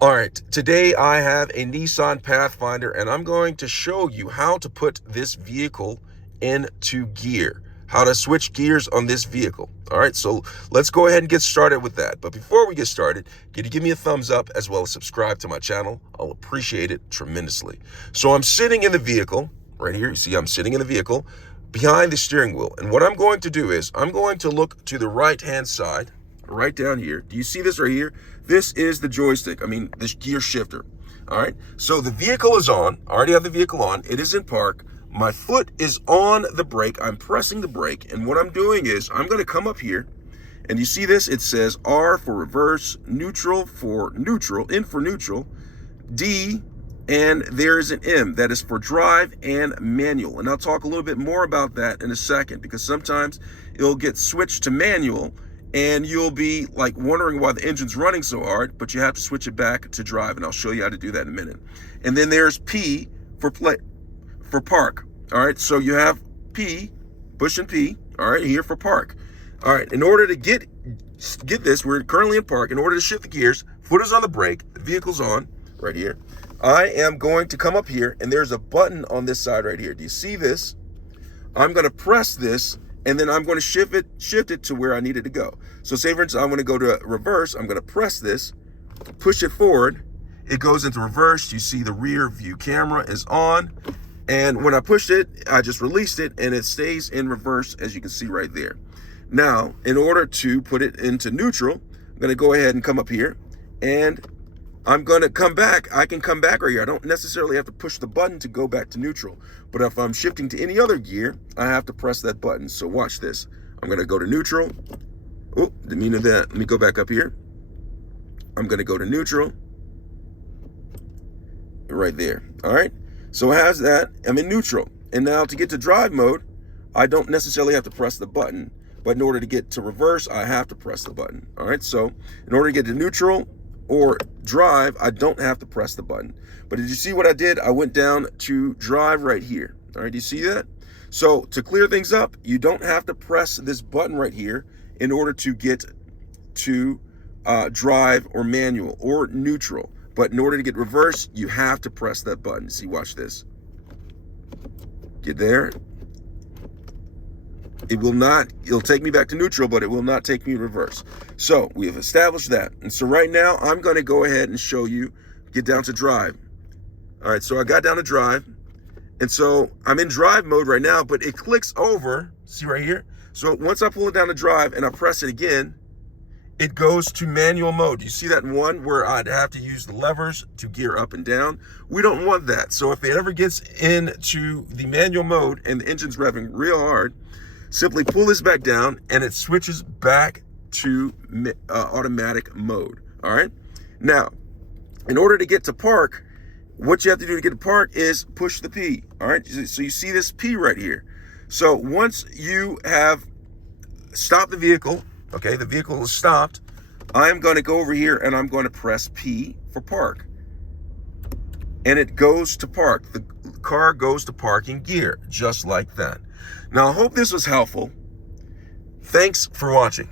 All right, today I have a Nissan Pathfinder and I'm going to show you how to put this vehicle into gear, how to switch gears on this vehicle. All right, so let's go ahead and get started with that. But before we get started, can you give me a thumbs up as well as subscribe to my channel? I'll appreciate it tremendously. So I'm sitting in the vehicle right here. You see, I'm sitting in the vehicle behind the steering wheel. And what I'm going to do is I'm going to look to the right-hand side, right down here. Do you see this right here? This is the joystick. This gear shifter. All right. So the vehicle is on. I already have the vehicle on. It is in park. My foot is on the brake. I'm pressing the brake. And what I'm doing is I'm going to come up here. And you see this? It says R for reverse, neutral for neutral, N for neutral, D, and there's an M that is for drive and manual. And I'll talk a little bit more about that in a second, because sometimes it'll get switched to manual and you'll be like wondering why the engine's running so hard, but you have to switch it back to drive, and I'll show you how to do that in a minute. And then there's P for park. All right, so you have P, push and P, all right, here for park. All right, in order to get this, we're currently in park. In order to shift the gears, foot is on the brake, the vehicle's on right here. I am going to come up here, and there's a button on this side right here. Do you see this? I'm going to press this, and then I'm going to shift it to where I need it to go. So say, for instance, I'm going to go to reverse. I'm going to press this, push it forward. It goes into reverse. You see the rear view camera is on. And when I pushed it, I just released it, and it stays in reverse, as you can see right there. Now, in order to put it into neutral, I'm going to go ahead and come up here, and I'm going to come back. I can come back right here. I don't necessarily have to push the button to go back to neutral. But if I'm shifting to any other gear, I have to press that button. So watch this. I'm going to go to neutral. Oh, didn't mean that. Let me go back up here. I'm going to go to neutral. Right there. All right. So how's that? I'm in neutral. And now to get to drive mode, I don't necessarily have to press the button. But in order to get to reverse, I have to press the button. All right. So in order to get to neutral or drive, I don't have to press the button. But did you see what I did? I went down to drive right here. All right, do you see that? So to clear things up, you don't have to press this button right here in order to get to drive or manual or neutral. But in order to get reverse, you have to press that button. See, watch this. Get there. It'll take me back to neutral, but it will not take me reverse. So we have established that. And so right now I'm going to go ahead and show you, get down to drive. All right, so I got down to drive. And so I'm in drive mode right now, but it clicks over, see right here? So once I pull it down to drive and I press it again, it goes to manual mode. You see that one where I'd have to use the levers to gear up and down? We don't want that. So if it ever gets into the manual mode and the engine's revving real hard, simply pull this back down and it switches back to automatic mode. All right. Now, in order to get to park, what you have to do to get to park is push the P. All right. So you see this P right here. So once you have stopped the vehicle, okay, the vehicle is stopped, I'm going to go over here and I'm going to press P for park. And it goes to park. The car goes to parking gear, just like that. Now, I hope this was helpful. Thanks for watching.